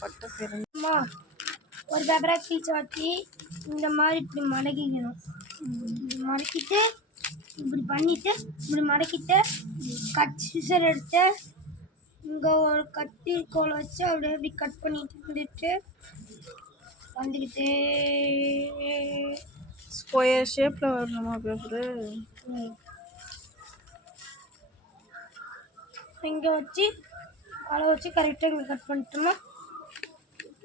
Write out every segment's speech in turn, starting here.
பட்டை ஒரு பேப்பரை கிழிச்சு வச்சு இந்த மாதிரி இப்படி மடக்கிக்கணும். இப்படி மடக்கிட்டு இப்படி பண்ணிட்டு இப்படி மடக்கிட்டு கட் சிசர் எடுத்து இங்கே ஒரு கத்தி கோலை வச்சு அப்படியே அப்படி கட் பண்ணிட்டு வந்துட்டு வந்துக்கிட்டே. ஸ்கொயர் ஷேப்பில் வரணுமா பேப்பரு இங்கே வச்சு அளவு வச்சு கரெக்டாக இங்கே கட் பண்ணிட்டோம்னா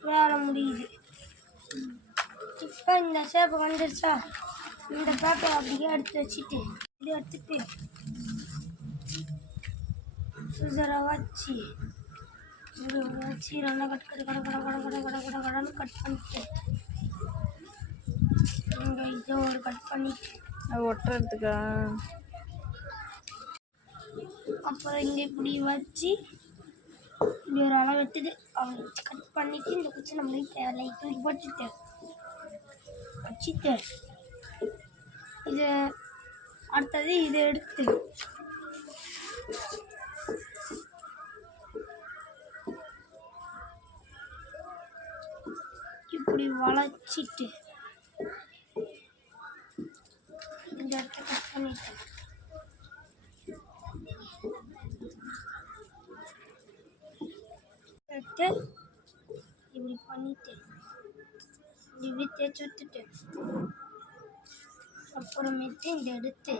வேலை முடியுது. இப்போ இந்த ஷேப்பு வந்துருச்சா? இந்த பேப்பர் அப்படியே எடுத்து வச்சுட்டு இப்படி எடுத்துட்டு சிசரை வச்சு வச்சு நல்லா கட் கட் கட கட கட கட கட கட கடன்னு கட் பண்ணிட்டு இங்கே இதை ஒரு கட் பண்ணிட்டு. ஒட்டுறதுக்கா? அப்புறம் இங்கே இப்படி வச்சு இப்படி ஒரு அளவு எடுத்துட்டு கட் பண்ணிட்டு இந்த குச்சி நம்மளுக்கு தேவை தூக்கி போட்டுட்டு வச்சுட்டு இது அடுத்தது இதை எடுத்து. இப்படி வளைச்சிட்டு இந்த இடத்த கட் பண்ணிட்டேன். எடுத்து இப்படி பண்ணிட்டு இப்படி தேய்ச்சி விட்டுட்டு அப்புறமேட்டு இந்த எடுத்து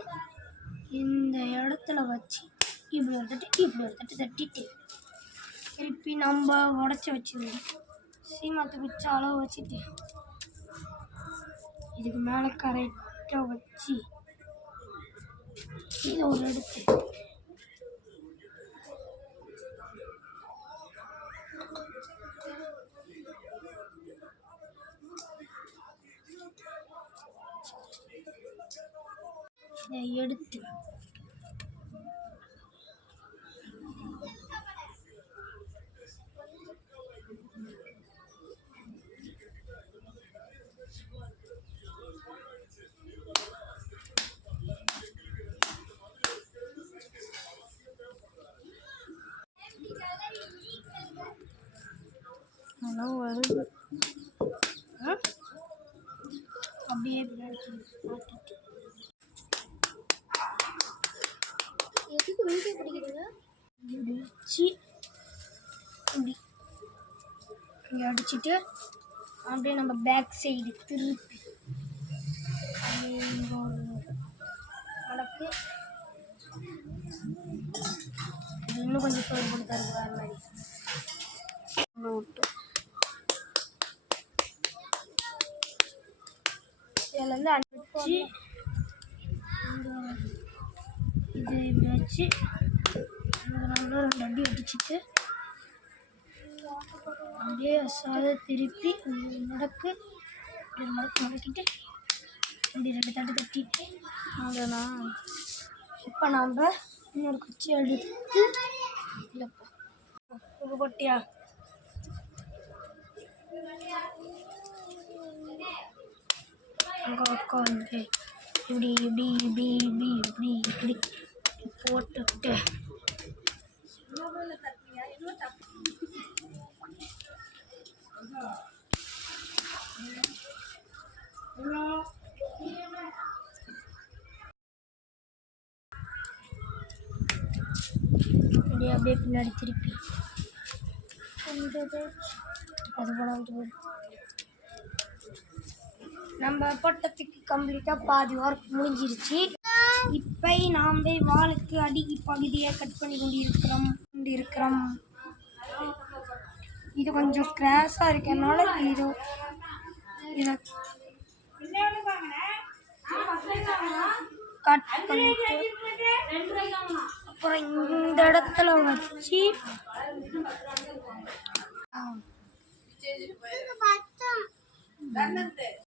இந்த இடத்துல வச்சு இப்படி ஒரு தட்டு இப்படி ஒரு தட்டு தட்டிட்டு திருப்பி நம்ம உடச்சி வச்சுருவோம் சீமாத்து வச்சு அளவு வச்சுட்டு இதுக்கு மேலே கரெக்டாக வச்சு இதை ஒரு எடுத்து இதை எடுத்து. நல்லா வருது? அப்படியே பின்னாடி எதுக்கு வீடியோ பிடிக்கிறீங்க இப்படி. இப்படி. அடிச்சுட்டு அப்படியே நம்ம பேக் சைடு திருப்பி. இது இன்னும் கொஞ்சம் சோறு போட்டு தருது வேறு மாதிரி. உள்ள விட்டு. இதுலேருந்து அடிச்சு. வச்சு நல்லா ரெண்டு அடி அடிச்சுட்டு அப்படியே சாத திருப்பி இந்த மடக்கு இப்படி மடக்கு மடக்கிட்டு இப்படி ரெண்டு தட்டு தட்டிட்டு அதானா இப்போ நாம் இன்னொரு குச்சி எடுத்து இல்லைப்பா உப்பு போட்டியா? அங்கே உட்காந்து இப்படி இப்படி இப்படி இப்படி இப்படி இப்படி. போட்டுட்டு அப்படியே அப்படியே பின்னாடி திருப்பி. அது போல. நம்ம பட்டத்துக்கு கம்ப்ளீட்டாக பாதி ஒர்க் முடிஞ்சிருச்சு. இப்போ நாம் வாளுக்கு அடி பகுதியை கட் பண்ணி கொண்டிருக்கிறோம் கொண்டிருக்கிறோம் இது கொஞ்சம் கிராஸாக இருக்கனால இது இதை கட் பண்ணிட்டு அப்புறம் இந்த இடத்துல வச்சு ஆ.